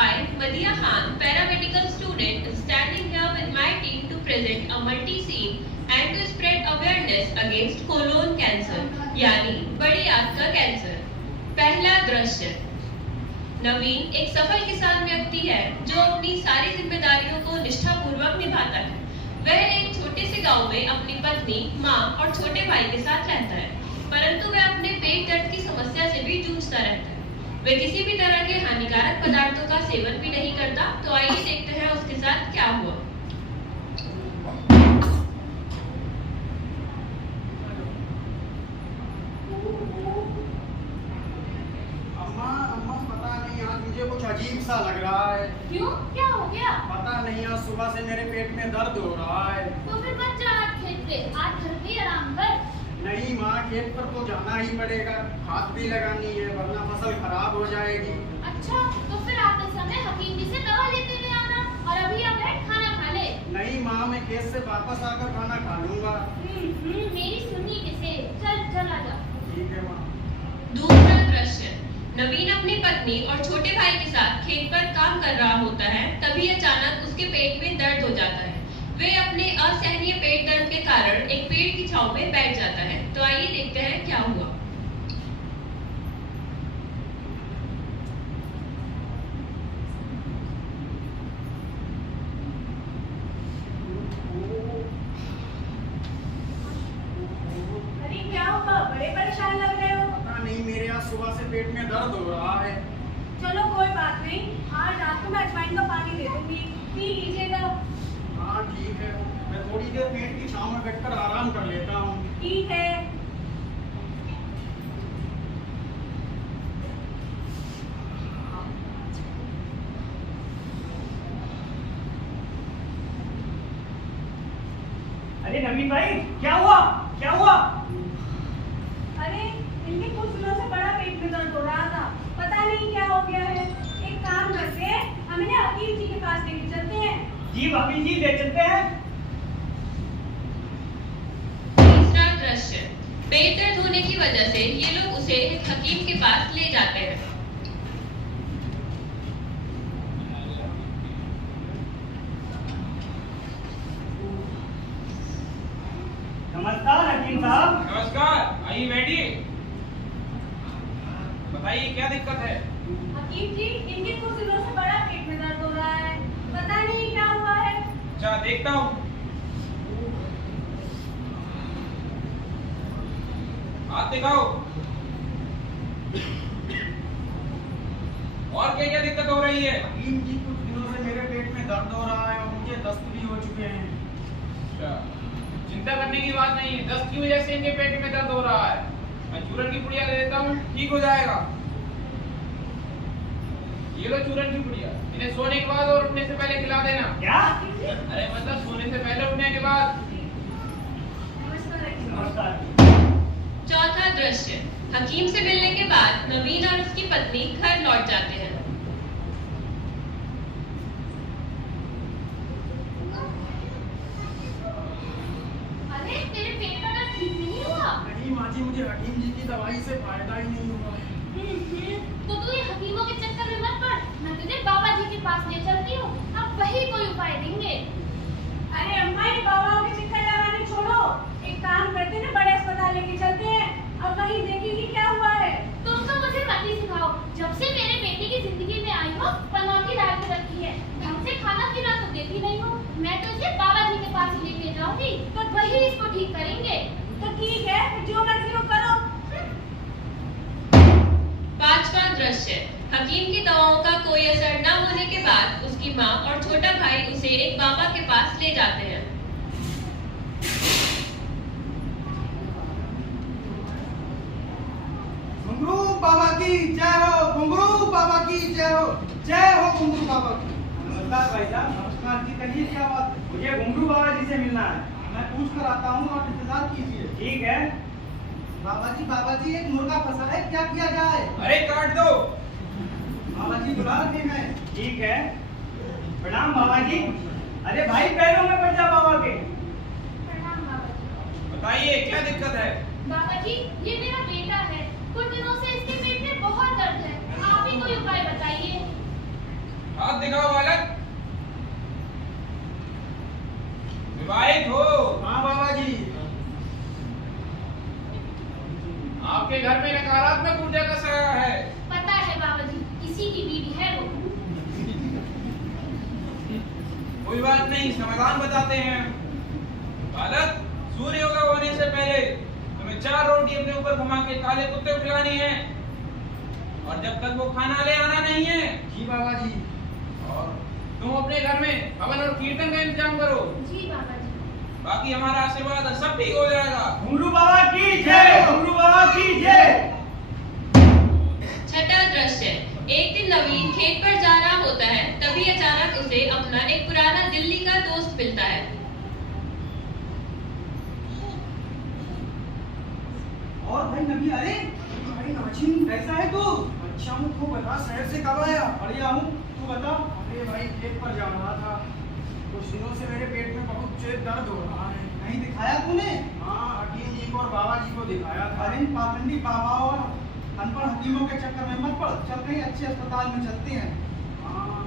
I, Madhya Khan, paramedical student, standing here with my team to present a multi-scene and to spread awareness against colon cancer, यानी बड़ी आंत का cancer. पहला दृश्य। नवीन एक सफल किसान व्यक्ति है जो अपनी सारी जिम्मेदारियों को निष्ठापूर्वक निभाता है। वह एक छोटे से गांव में अपनी पत्नी, मां और छोटे भाई के साथ रहता है, परंतु वह अपने पेट दर्द की समस्या से भी जूझता रहता है। वह किसी भी तरह के हानिकारक पदार्थों का सेवन भी नहीं करता। तो आइए देखते हैं उसके साथ क्या हुआ। अम्मा पता नहीं आज मुझे कुछ अजीब सा लग रहा है। क्यों? क्या हो गया? पता नहीं आज सुबह से मेरे पेट में दर्द हो रहा है। तो फिर मत जा आज खेत पे, आज घर पे आराम कर। नहीं माँ, खेत पर तो जाना ही पड़ेगा, खाद भी लगानी है वरना फसल खराब हो जाएगी। अच्छा, तो फिर आते समय हकीम जी से दवा लेते हुए आना और अभी आप बैठ खाना खा ले। नहीं माँ, मैं खेत से वापस आकर खाना खा लूंगा। मेरी सुनी किसे? चल आजा। ठीक है माँ। दूसरा दृश्य। नवीन अपनी पत्नी और छोटे भाई के साथ खेत पर काम कर रहा होता है। तभी अचानक उसके पेट में दर्द हो जाता है। वे अपने असहनीय पेट दर्द के कारण एक पेड़ की छांव में बैठ जाता है। तो आइए देखते हैं क्या हुआ। अरे क्या हुआ? बड़े परेशान लग रहे हो। पता नहीं, मेरे आज सुबह से पेट में दर्द हो रहा है। चलो कोई बात नहीं, आज रात को मैं अजवाइन का पानी दे दूंगी, पी लीजिएगा। हाँ ठीक है, मैं थोड़ी देर पेट की छांव में बैठकर आराम कर लेता हूँ। ठीक है। अरे नवीन भाई, क्या हुआ? क्या हुआ? अरे इनके कुछ दिनों से बड़ा पेट में दर्द हो रहा था, पता नहीं क्या हो गया है। एक काम करते हैं, हम इन्हें हकीम जी के पास लेके चलते हैं। जी भाभी जी, ले चलते हैं। तीसरा दृश्य। पेट दर्द होने की वजह से ये लोग उसे एक हकीम के पास ले जाते हैं। नमस्कार हकीम साहब। नमस्कार, आइए बैठिए। बताइए क्या दिक्कत है? हकीम जी, इनके कुछ दिनों से बड़ा पेट में दर्द हो रहा है, पता नहीं क्या हुआ है। अच्छा देखता हूँ। हाथ दिखाओ। और क्या क्या दिक्कत हो रही है? हकीम जी, कुछ दिनों से मेरे पेट में दर्द हो रहा है और मुझे दस्त भी हो चुके हैं। अच्छा, चिंता करने की बात नहीं है। दस्त की वजह से इनके पेट में दर्द हो रहा है। मैं चूरन की पुड़िया दे देता हूँ, ठीक हो जाएगा। ये लो चूरन की पुड़िया, इन्हें सोने के बाद और उठने से पहले खिला देना। क्या? अरे मतलब सोने से पहले उठने के बाद। नमस्कार। चौथा दृश्य। हकीम से मिलने के बाद नवीन और उसकी पत्नी घर लौट जाते हैं। अरे तेरे पेट का दर्द ठीक नहीं हुआ? नहीं माँ जी, मुझे हकीम जी की दवाई से फायदा ही नहीं हुआ। तो तू ये हकीमों के चक्कर में मत पड़, मैं तुझे बाबा जी के पास ले चलती हूँ, अब वही कोई उपाय देंगे। अरे अम्मा, ये बाबाओं के चक्कर लगाने छोड़ो, एक काम करते हैं ना, बड़े अस्पताल लेके चलते हैं, अब वहीं देखेंगे क्या हुआ है। तुम तो मुझे मत ही सिखाओ, जब से मेरे बेटे की जिंदगी में आई हो पनौती डाल के रखी है, ढंग से खाना पीना तो देती नहीं हो। मैं तो इसे बाबा जी के पास ही लेके जाऊंगी, तो वही इसको ठीक करेंगे। तो ठीक है, फिर जो मर्जी हो करो। पांचवा दृश्य। हकीम की दवाओं का कोई असर न होने के बाद उसकी मां और छोटा भाई उसे एक बाबा के पास ले जाते हैं। घुंगरू बाबा की जय हो, घुंगरू बाबा की जय हो, जय हो घुंगरू बाबा की। नमस्कार भाई साहब। नमस्कार जी, कहिए क्या बात है? मुझे घुंगरू बाबा जी से मिलना है। मैं पूछ कर आता हूँ, आप इंतजार कीजिए। ठीक है। बाबा जी एक मुर्गा फंसा है, क्या किया जाए? अरे काट दो। बाबा जी बुला रहे हैं। ठीक है। प्रणाम बाबा जी। अरे भाई, पैरों में पड़ जा बाबा के। प्रणाम बाबा जी। बताइए क्या दिक्कत है? बाबा जी, ये मेरा बेटा है, कुछ दिनों से इसके पेट में बहुत दर्द है, आप ही कोई उपाय बताइए। दिखाओ बालक। विवाहित हो? हाँ बाबा जी। आपके घर में नकारात्मक ऊर्जा का साया है। पता है बाबा जी, किसी की बीवी है वो। कोई बात नहीं, समाधान बताते हैं। बालक, सूर्य उदय होने से पहले तुम्हें 4 रोटी अपने ऊपर घुमा के काले कुत्ते को खिलानी है, और जब तक वो खाना ले आना नहीं है। जी बाबा जी। और तुम अपने घर में हवन और कीर्तन का इंतजाम करो। जी बाबा जी। बाकी हमारा आशीर्वाद है, सब ठीक हो जाएगा। घुंगरू बाबा की जय, घुंगरू बाबा की जय। छठा दृश्य। एक दिन नवीन खेत पर जा रहा होता है, तभी अचानक उसे अपना एक पुराना दिल्ली का दोस्त मिलता है। और भाई नबी, अरे भाई नाजिम, कैसा है तू? अच्छा हूँ, तू बता शहर से कब आया? बढ़िया हूँ, तू बता। अरे भाई खेत पर जा रहा था, कुछ दिनों से मेरे पेट में बहुत तेज दर्द हो रहा है। कहीं दिखाया तूने? हाँ, हकीम जी को और बाबा जी को दिखाया था। अरे पाखंडी बाबा और अनपढ़ हकीमों के चक्कर में मत पड़, चल कहीं अच्छे अस्पताल में चलते हैं। हाँ,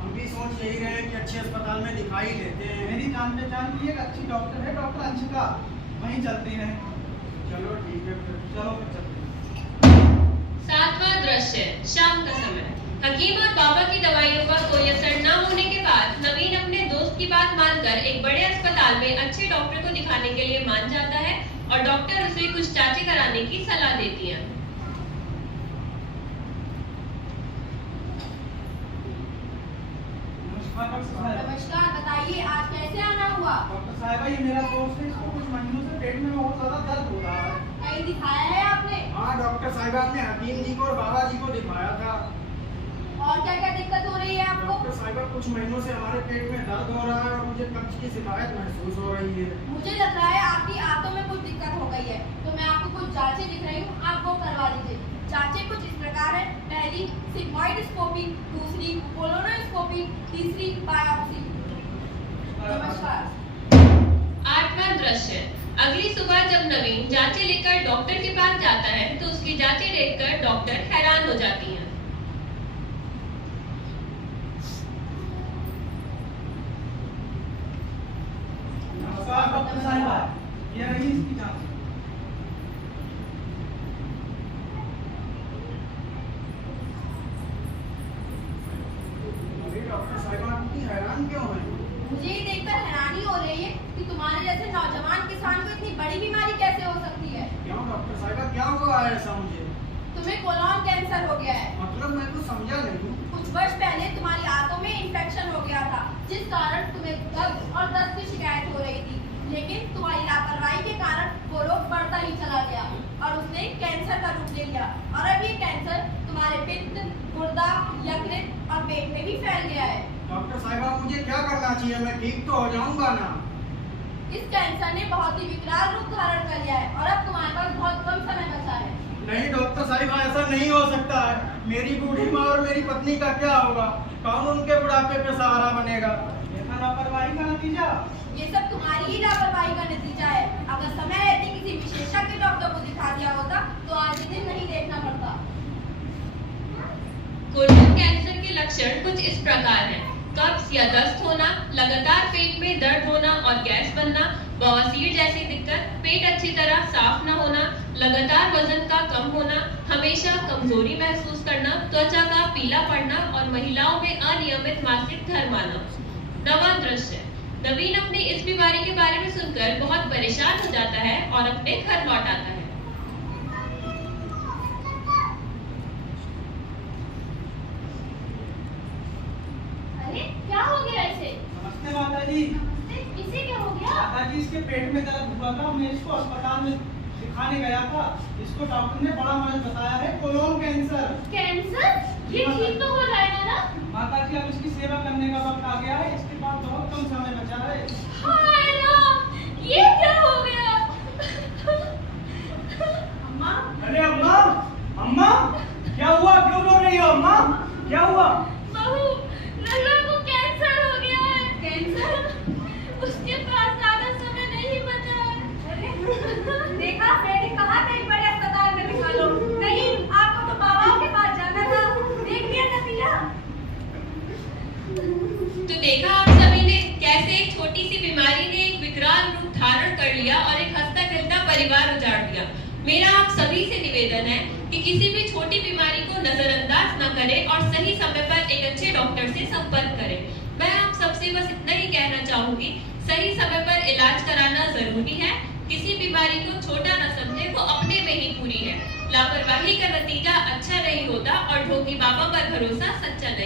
हम भी सोच यही रहे कि अच्छे अस्पताल में दिखाई लेते हैं। मेरी जान पहचान की एक अच्छी डॉक्टर है, डॉक्टर अंशिका, वहीं चलते हैं। चलो ठीक है फिर, चलो फिर चलते हैं। सातवां दृश्य। शाम का समय। हकीम और बाबा की दवाइयों का कोई असर न होने के बाद नवीन अपने दोस्त की बात मानकर एक बड़े अस्पताल में अच्छे डॉक्टर को दिखाने के लिए मान जाता है, और डॉक्टर उसे कुछ जांचें कराने की सलाह देती है। नमस्कार, बताइए आज कैसे आना हुआ? डॉक्टर साहिबा, ये मेरा दोस्त है, इसको कुछ महीनों से पेट में बहुत ज्यादा दर्द हो रहा है। कहीं दिखाया है आपने? हाँ डॉक्टर साहिबा, हमने हकीम जी को और बाबा जी को दिखाया था। और क्या क्या दिक्कत हो रही है आपको? डॉक्टर साहिबा, कुछ महीनों से हमारे पेट में दर्द हो रहा है और मुझे कब्ज की शिकायत महसूस हो रही है। मुझे लग रहा है आपकी आंतों में कुछ दिक्कत हो गई है, तो मैं आपको कुछ जांचें दिख रही हूँ, आप वो करवा लीजिए। जांचें कुछ इस प्रकार है। पहली सिग्मोइडोस्कोपी, दूसरी कोलोनोस्कोपी, तीसरी बायोप्सी। नमस्कार। आठवां दृश्य। अगली सुबह जब नवीन जांचें लेकर डॉक्टर के पास जाता है, तो उसकी जांचें देखकर डॉक्टर हैरान हो जाती हैं। नमस्कार डॉक्टर साहिबा, ये रही इसकी जांच। डॉक्टर साहिबा, आप इतनी हैरान क्यों हैं? मुझे ये देखकर हैरानी हो रही है कि तुम्हारे जैसे नौजवान किसान को इतनी बड़ी बीमारी कैसे हो सकती है। क्यों डॉक्टर साहिबा, क्या हुआ है ऐसा मुझे? तुम्हें कोलोन कैंसर हो गया है। मतलब मैं कुछ समझा नहीं। कुछ वर्ष पहले तुम्हारी आंतों में इन्फेक्शन हो गया था, जिस कारण तुम्हें कब्ज और दस्त की शिकायत हो रही थी, लेकिन तुम्हारी लापरवाही के कारण वो रोग बढ़ता ही चला गया और उसने कैंसर का रूप ले लिया, और अब ये कैंसर तुम्हारे पित्त, गुर्दा, यकृत और पेट में भी फैल गया है। डॉक्टर साहिबा, मुझे क्या करना चाहिए? मैं ठीक तो हो जाऊंगा ना? इस कैंसर ने बहुत ही विकराल रूप धारण कर लिया है और अब तुम्हारे पास बहुत कम समय बचा है। नहीं डॉक्टर साहिबा, ऐसा नहीं हो सकता है। मेरी बूढ़ी माँ और मेरी पत्नी का क्या होगा? कौन उनके बुढ़ापे पे सहारा बनेगा? देखा लापरवाही का नतीजा। ये सब तुम्हारी ही लापरवाही का नतीजा है। अगर समय रहते किसी विशेषज्ञ डॉक्टर को दिखा दिया होता तो आज ये दिन नहीं देखना पड़ता। कोलोन कैंसर के लक्षण कुछ इस प्रकार हैं। कब्ज या दस्त होना, लगातार पेट में दर्द होना और गैस बनना, बवासीर जैसी दिक्कत, पेट अच्छी तरह साफ न होना, लगातार वजन का कम होना, हमेशा कमजोरी महसूस करना, त्वचा का पीला पड़ना और महिलाओं में अनियमित मासिक धर्म आना। नवा दृश्य। नवीन अपनी इस बीमारी के बारे में सुनकर बहुत परेशान हो जाता है और अपने घर लौट आता है। अरे क्या हो गया इसे? नमस्ते माता जी। इसे क्या हो गया? माता जी, इसके पेट में दर्द हुआ था, मैं इसको अस्पताल में दिखाने गया था। इसको डॉक्टर ने बड़ा मर्ज बताया है, कोलोन कैंसर। कैंसर? ये ठीक तो हो जाएगा ना? माता जी, अब इसकी सेवा करने का वक्त आ गया है, इसके पास बहुत कम समय बचा है। हाय राम, ये क्या हो गया? अम्मा, अरे अम्मा, अम्मा, क्या हुआ? क्यों रो रही हो अम्मा? क्या हुआ? बहू, लल्ला को कैंसर हो गया है। कैंसर? उसके पास ज्यादा समय नहीं बचा है। अरे देखा बेटी, कहा था एक बड़े अस्पताल में दिखा लो। नहीं, आपको तो बाबा के पास जाना था। देख लिया परिवार उजाड़ दिया। मेरा आप सभी से निवेदन है कि किसी भी छोटी बीमारी को नजरअंदाज न करें और सही समय पर एक अच्छे डॉक्टर से संपर्क करें। मैं आप सबसे बस इतना ही कहना चाहूंगी, सही समय पर इलाज कराना जरूरी है। किसी बीमारी को छोटा न समझे, वो अपने में ही पूरी है। लापरवाही का नतीजा अच्छा नहीं होता और ढोंगी बाबा पर भरोसा सच्चा नहीं।